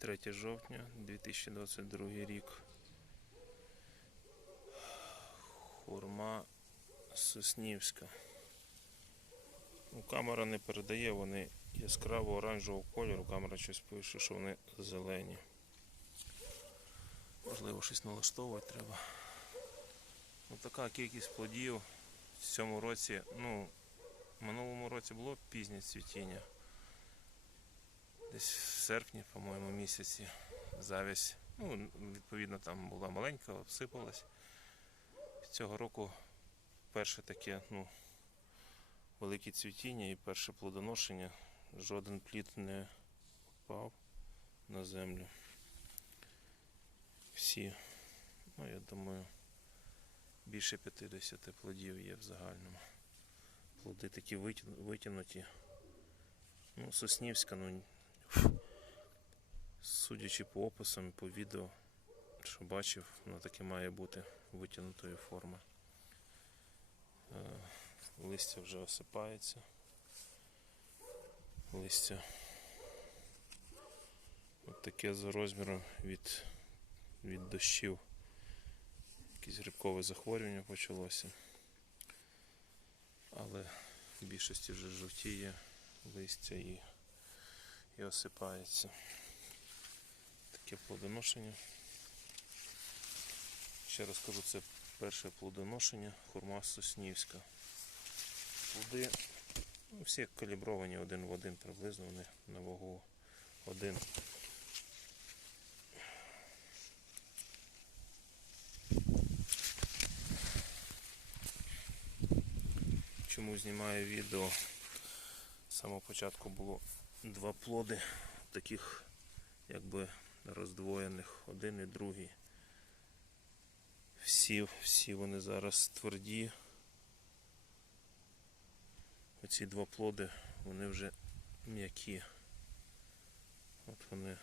23 жовтня 2022 рік. Хурма Соснівська. Ну, камера не передає, вони яскраво оранжевого кольору. Камера щось пише, що вони зелені. Можливо, щось налаштовувати треба. Ну, така кількість плодів в цьому році, ну, в минулому році було пізнє цвітіння. Десь в серпні, по-моєму, місяці завість. Ну, відповідно, там була маленька, обсипалась. Цього року перше таке, ну, велике цвітіння і перше плодоношення. Жоден плід не впав на землю. Всі, ну я думаю, більше 50 плодів є в загальному. Плоди такі витя- витягнуті. Ну, Соснівська, ну судячи по описам і по відео, що бачив, воно таке має бути витягнутої форми. Е, Листя вже осипається. Листя от таке за розміром від, від дощів. Якесь грибкове захворювання почалося. Але в більшості вже жовтіє листя і, і осипається. Таке плодоношення. Ще раз кажу, це перше плодоношення хурма Соснівська. Плоди ну, всі калібровані один в один приблизно, вони на вагу один. Чому знімаю відео? З самого початку було два плоди таких якби роздвоєних, один і другий. Всі, всі вони зараз тверді. Оці два плоди, вони вже м'які. От вони.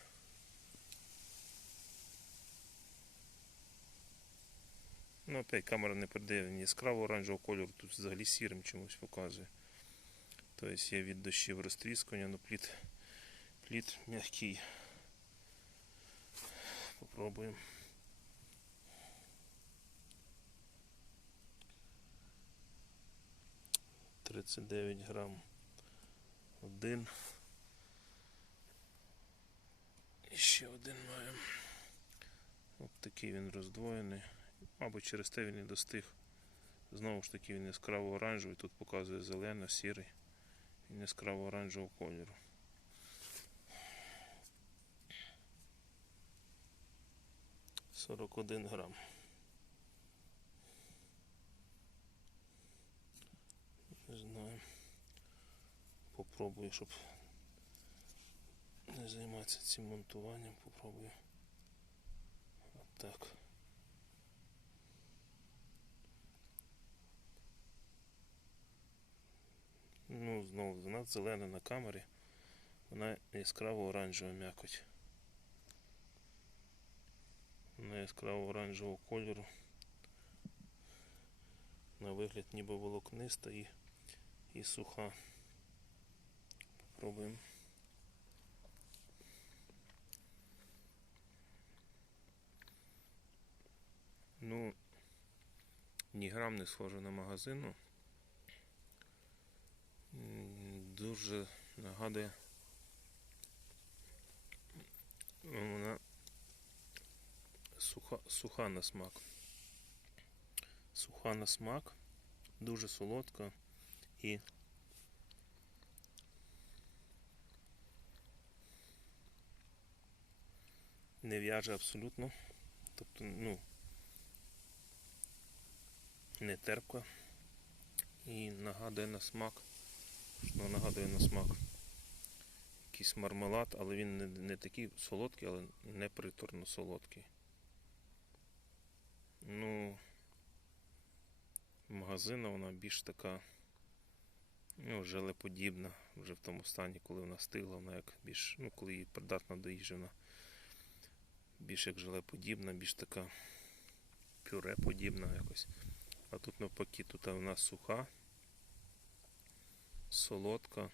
Ну, опять камера не передає яскраво оранжевого кольору, тут взагалі сірим чомусь показує. Тобто є від дощів розтріскування, але плід, плід м'який. Попробуємо. Тридцять дев'ять грам. Один. І ще один маємо. От такий він роздвоєний. Мабуть, через те він і достиг. Знову ж таки він яскраво оранжевий, тут показує зелено, сірий. Яскраво оранжевого кольору. Сорок один грам. Не знаю. Попробую, щоб не займатися цим монтуванням, попробую. Отак. Ну, знову вона зелена на камері. Вона яскраво оранжева м'якоть. Вона яскраво оранжевого кольору. На вигляд ніби волокниста і, і суха. Попробуємо. Ну, ні грам не схоже на магазину. Дуже нагадує. Вона суха, суха на смак. Суха на смак, дуже солодка і не в'яже абсолютно. Тобто, ну, не терпка і нагадує на смак. Ну, нагадує на смак. Якийсь мармелад, але він не, не такий солодкий, але не приторно солодкий. Ну, магазина вона більш така ну, желеподібна вже в тому стані, коли вона стигла, вона як більш, ну, коли її придатна до їжі, вона більш як желеподібна, більш така пюре подібна якось. А тут навпаки, тут вона суха, солодка.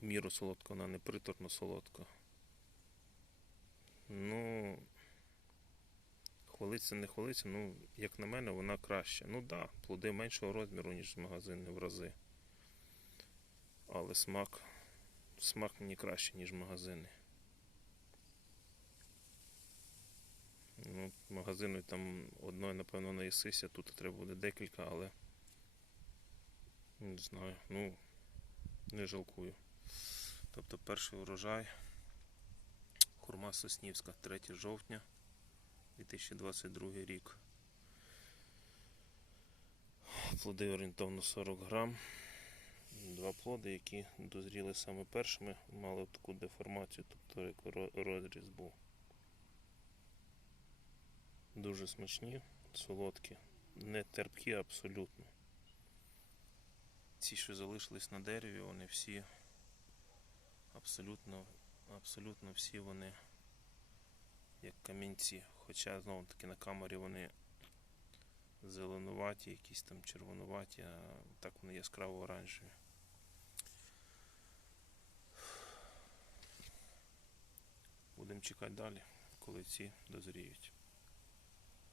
Міру солодка, вона не приторно солодка. Ну, хвалиться, не хвалиться, ну, як на мене, вона краща. Ну так, да, плоди меншого розміру, ніж магазини в рази. Але смак, смак мені краще, ніж магазини. Ну, магазину там одної, напевно, наїсися, тут треба буде декілька, але не знаю, ну не жалкую. Тобто перший урожай хурма Соснівська, 3 жовтня 2022 рік. Плоди орієнтовно 40 грам. Два плоди, які дозріли саме першими, мали таку деформацію, тобто як розріз був. Дуже смачні, солодкі, не терпкі абсолютно. Ці, що залишились на дереві, вони всі абсолютно, абсолютно всі вони як камінці. Хоча знову таки на камері вони зеленуваті, якісь там червонуваті, а так вони яскраво оранжеві. Будемо чекати далі, коли ці дозріють.